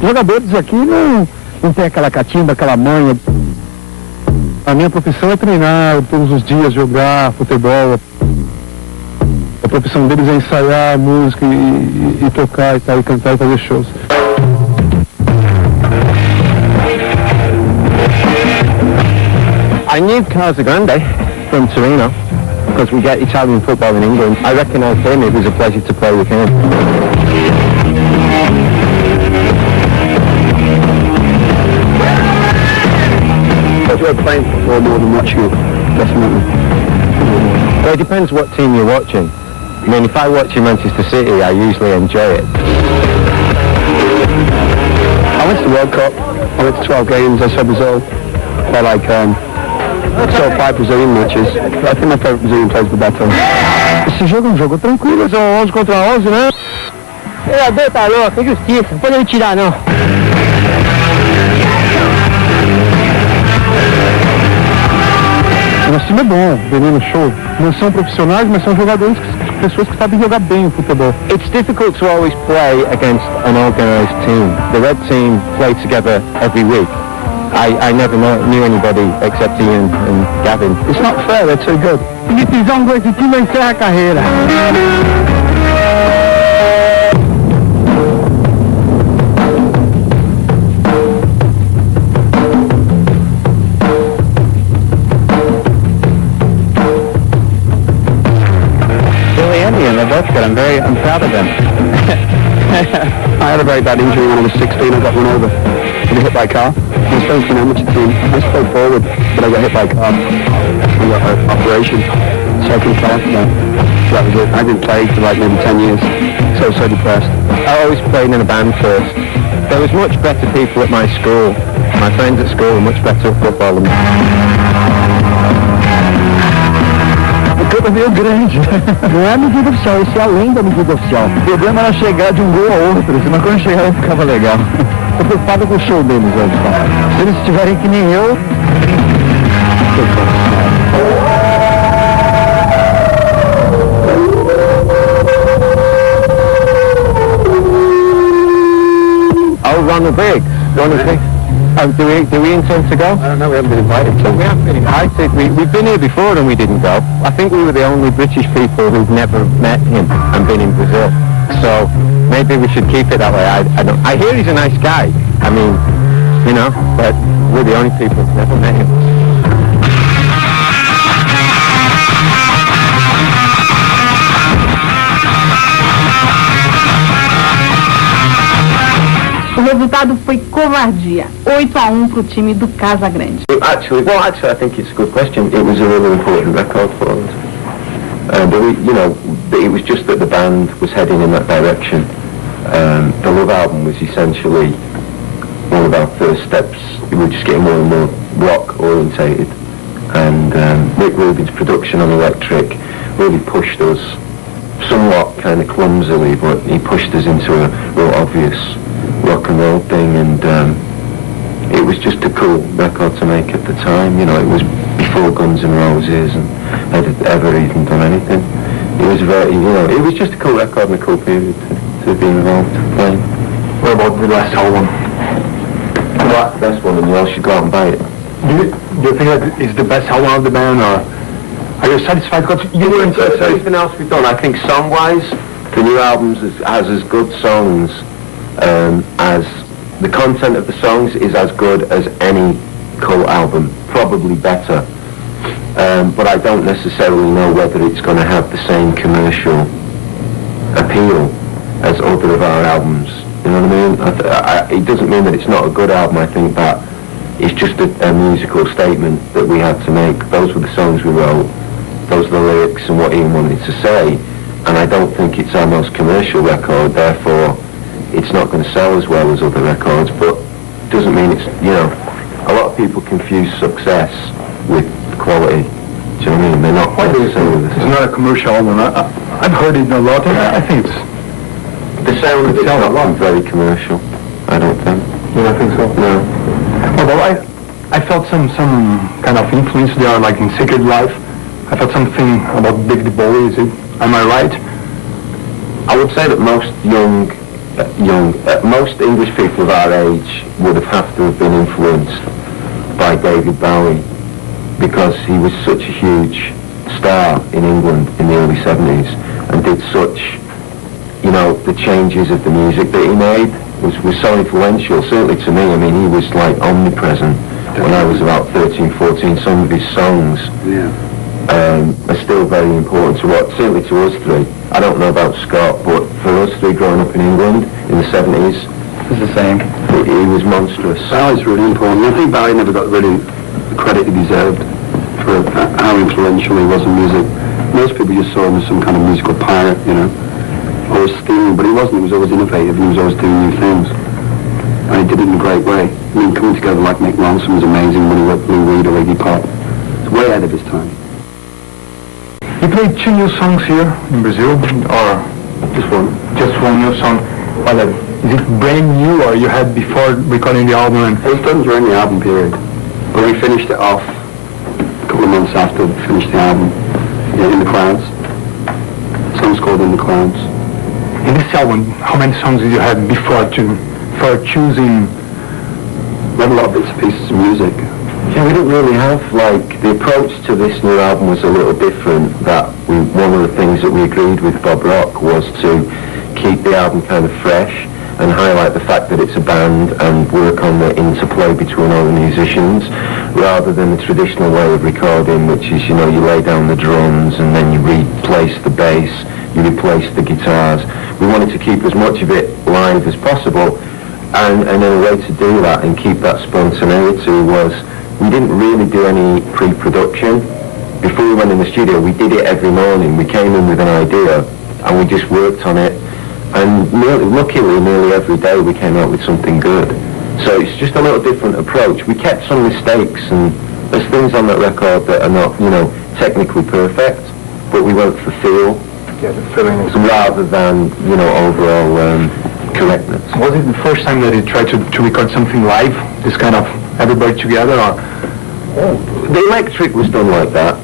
Jogadores aqui não tem aquela catimba, aquela manha. A minha profissão é treinar todos os dias, jogar futebol. A profissão deles é ensaiar música e tocar e tal, e cantar e fazer shows. I knew Casa Grande from Torino because we get Italian football in England. I recognised him. It was a pleasure to play with him. I enjoy playing football more than watching it, definitely. Well, it depends what team you're watching. I mean, if I watch Manchester City, I usually enjoy it. I went to the World Cup. I went to 12 games. I saw Brazil. I saw 5 Brazilian matches. I think my favorite Brazilian players were better. Esse jogo é um jogo tranquilo, são 11 contra 11, né? O treinador tá louco, é justiça, não pode me tirar não. O nosso time é bom, Veneno Show. Não são profissionais, mas são jogadores, pessoas que sabem jogar bem o futebol. It's difficult to always play against an organised team. The red team play together every week. I never knew anybody except Ian and Gavin. It's not fair, they're too good. Divisão com esse time encerra a carreira. But I'm proud of them. I had a very bad injury when I was 16. I got run over. I got hit by a car. I was playing for an amateur team. I was playing forward, but I got hit by a car. I got an operation, so I couldn't play after that. So that was it. I didn't play for like maybe 10 years, so I was so depressed. I always played in a band first. There was much better people at my school. My friends at school were much better at football than me. É meio grande. Não é a medida oficial, isso é além da medida oficial. O problema era chegar de um gol a outro, senão quando chegava ficava legal. Tô preocupado com o show deles hoje, tá? Se eles estiverem que nem eu... Oh, Ronald Biggs. Ronald Biggs. Do we intend to go? I don't know, we haven't been invited. We haven't been invited. We've been here before and we didn't go. I think we were the only British people who've never met him and been in Brazil. So maybe we should keep it that way. I hear he's a nice guy. I mean, you know, but we're the only people who've never met him. O resultado foi covardia, 8-1 para o time do Casa Grande. Actually, I think it's a good question. It was a really important record for us. It was just that the band was heading in that direction. The Love album was essentially one of our first steps. We were just getting more and more rock orientated. And Rick Rubin's production on electric really pushed us somewhat kind of clumsily, but he pushed us into a real obvious rock and roll thing, and it was just a cool record to make at the time. You know, it was before Guns N' Roses and had ever even done anything. It was very, it was just a cool record and a cool period to be involved playing. What about the last album? Well, that's the best one, and you all should go out and buy it. Do you think that is the best album of the band, or are you satisfied? Because you weren't satisfied. Anything else we've done? I think song-wise, the new albums has as good songs as the content of the songs is as good as any cult album, probably better. But I don't necessarily know whether it's going to have the same commercial appeal as other of our albums. You know what I mean? It doesn't mean that it's not a good album. I think that it's just a musical statement that we had to make. Those were the songs we wrote. Those are the lyrics and what Ian wanted to say. And I don't think it's our most commercial record, therefore it's not going to sell as well as other records, but it doesn't mean it's, a lot of people confuse success with quality. Do you know what I mean? They're not quite necessarily the same. It's not a commercial album. I've heard it a lot, and I think it's... The sound of it's not very commercial, I don't think. You don't think so? No. Although I felt some kind of influence there, like in Secret Life. I felt something about Big the Boy, am I right? I would say that most young young. Most English people of our age would have to have been influenced by David Bowie, because he was such a huge star in England in the early 70s and did such, you know, the changes of the music that he made was so influential, certainly to me. I mean, he was like omnipresent when I was about 13, 14. Some of his songs are still very important to what, certainly to us three. I don't know about Scott, but for us three growing up in England in the 70s, It's the same. he was monstrous. Bowie's really important. I think Bowie never got really the credit he deserved for how influential he was in music. Most people just saw him as some kind of musical pirate, you know, always stealing, but he wasn't. He was always innovative, and he was always doing new things. And he did it in a great way. I mean, coming together like Nick Ronson was amazing when he worked Lou Reed or Iggy Pop. It's way ahead of his time. You played 2 new songs here in Brazil, or Just one. just 1 new song? Well, is it brand new, or you had before recording the album? And It was done during the album period, but we finished it off a couple of months after we finished the album, In the Clouds. The song's called In the Clouds. in this album, how many songs did you have before for choosing? We had a lot of bits and pieces of music. Yeah, we didn't really have, like, the approach to this new album was a little different. One of the things that we agreed with Bob Rock was to keep the album kind of fresh and highlight the fact that it's a band and work on the interplay between all the musicians, rather than the traditional way of recording, which is, you know, you lay down the drums and then you replace the bass, you replace the guitars. We wanted to keep as much of it live as possible, and in a way to do that and keep that spontaneity was, we didn't really do any pre-production. Before we went in the studio, we did it every morning. We came in with an idea and we just worked on it, and luckily nearly every day we came out with something good. So it's just a little different approach. We kept some mistakes, and there's things on that record that are not, you know, technically perfect, but we went for feel rather than, you know, overall correctness. Was it the first time that you tried to record something live, this kind of everybody together, or? The Electric was done like that,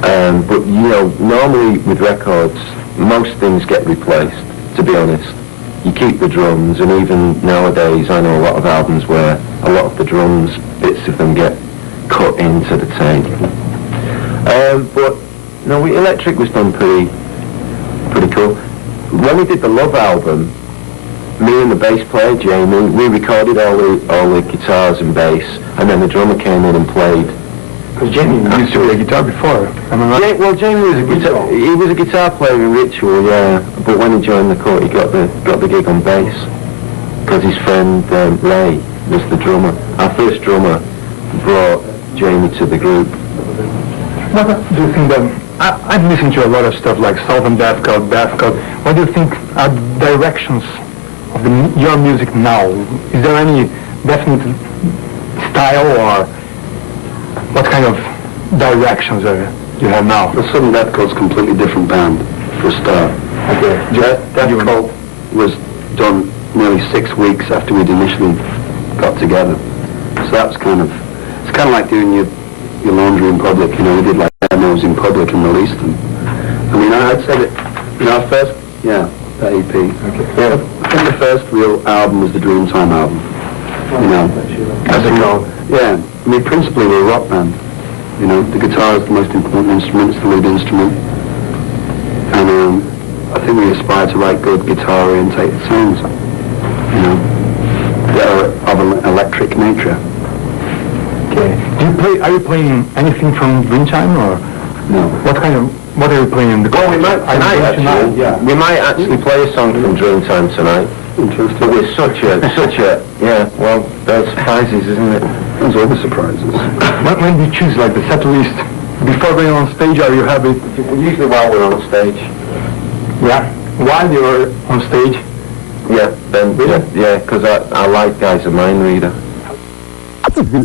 but, you know, normally with records, most things get replaced, to be honest. You keep the drums, and even nowadays I know a lot of albums where a lot of the drums, bits of them get cut into the tape. But no, Electric was done pretty cool. When we did the Love album, me and the bass player Jamie, we recorded all the guitars and bass, and then the drummer came in and played. Because Jamie used to play guitar before, am I right? Well, Jamie was a guitar player in Ritual, yeah. But when he joined the Cut, he got the gig on bass, because his friend Ray was the drummer. Our first drummer brought Jamie to the group. What do you think that? I've listened to a lot of stuff like Southern Death Cult. What do you think are directions of your music now? Is there any definite style, or what kind of directions you have now? The Southern Death Cult's a completely different band, for a start. Okay. Death Cult was done nearly 6 weeks after we'd initially got together. So that's it's kind of like doing your laundry in public, you know. We did like demos in public and released them. I mean, I'd say that, you know, our first, that EP. Okay. Yeah, I think the first real album was the Dreamtime album. You know, As a cult. yeah. I mean, principally we're a rock band. You know, the guitar is the most important instrument, it's the lead instrument. And I think we aspire to write good guitar-orientated songs. You know, that are of an electric nature. Okay. Are you playing anything from Dreamtime, or No. what are you playing in the? Well, we might tonight, actually. Yeah. We might actually play a song from Dreamtime tonight. Interesting. But we're such a, yeah, well, there's surprises, isn't it? There's all the surprises. When do you choose, like, the set list before going on stage, or you have it? Usually while we're on stage. Yeah. While you're on stage. Yeah, then, yeah, because I like Guy's a mind reader.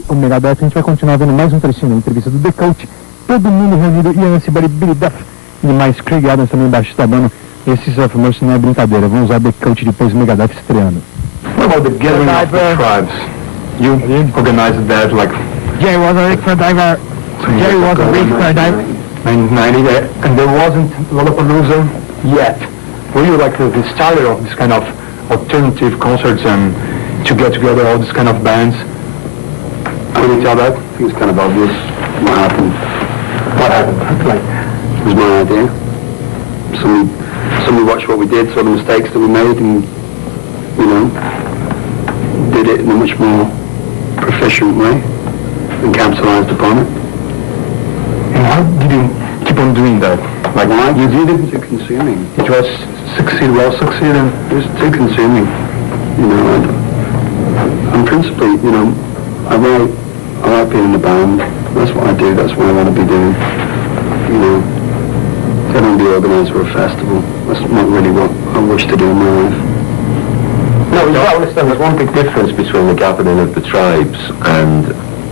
O Megadeth, a gente vai continuar vendo mais um trechinho da entrevista do The Cult. Todo mundo reunido, Ian Sibari, Billy Duff e mais Craig Adams também embaixo da banda. Esses of Mercy não é brincadeira, vamos usar The Cult depois do Megadeth estreando. What about the gathering of the tribes? You organized that, like... Jerry was a risk diver. Jerry was a risk diver. 1990, and there wasn't Lollapalooza yet. Were you like the starter of this kind of alternative concerts and to get together all these kind of bands. Can you tell that? I think it's kind of obvious what happened. What happened? Like, It was my idea. Somebody watched what we did, saw the mistakes that we made, and, you know, did it in a much more proficient way and capitalized upon it. and how did you keep on doing that? Like, why? You did it too consuming. It was succeeding. It was too consuming. You know, and principally, you know, I like being in the band. That's what I do. That's what I want to be doing. You know, I don't want to be organizer of a festival. That's not really what I wish to do in my life. No, you don't understand. There's one big difference between the Gathering of the Tribes and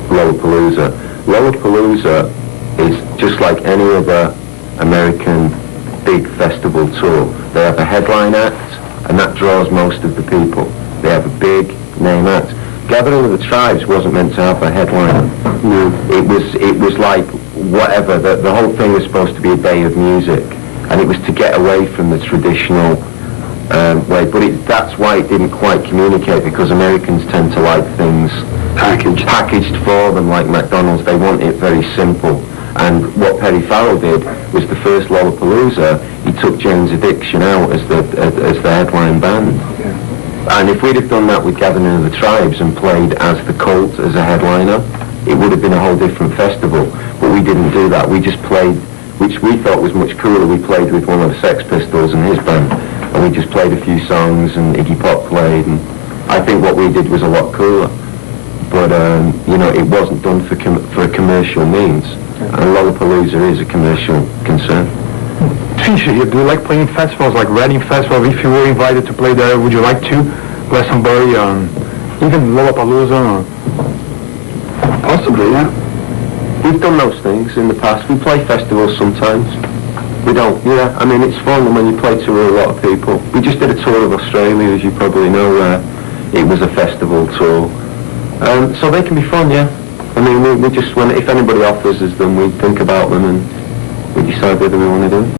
Lollapalooza. Lollapalooza is just like any other American big festival tour. They have a headline act, and that draws most of the people. They have a big name act. Gathering of the Tribes wasn't meant to have a headliner. No. It was like whatever. The whole thing was supposed to be a day of music, and it was to get away from the traditional way. But that's why it didn't quite communicate, because Americans tend to like things packaged for them, like McDonald's. They want it very simple. And what Perry Farrell did was the first Lollapalooza. He took Jane's Addiction out as the headline band. Yeah. And if we'd have done that with Gathering of the Tribes and played as the Cult as a headliner, it would have been a whole different festival. But we didn't do that. We just played, which we thought was much cooler. We played with one of the Sex Pistols and his band, and we just played a few songs, and Iggy Pop played, and I think what we did was a lot cooler. But you know, it wasn't done for commercial means. And Lollapalooza is a commercial concern. Fisher here, do you like playing festivals like Reading Festival? If you were invited to play there, would you like to? Glastonbury, even Lollapalooza? Possibly, yeah. We've done those things in the past. We play festivals sometimes. We don't, yeah. I mean, it's fun when you play to a lot of people. We just did a tour of Australia, as you probably know, where it was a festival tour. So they can be fun, yeah. I mean, we just, if anybody offers us them, we think about them and we decide whether we want to do it.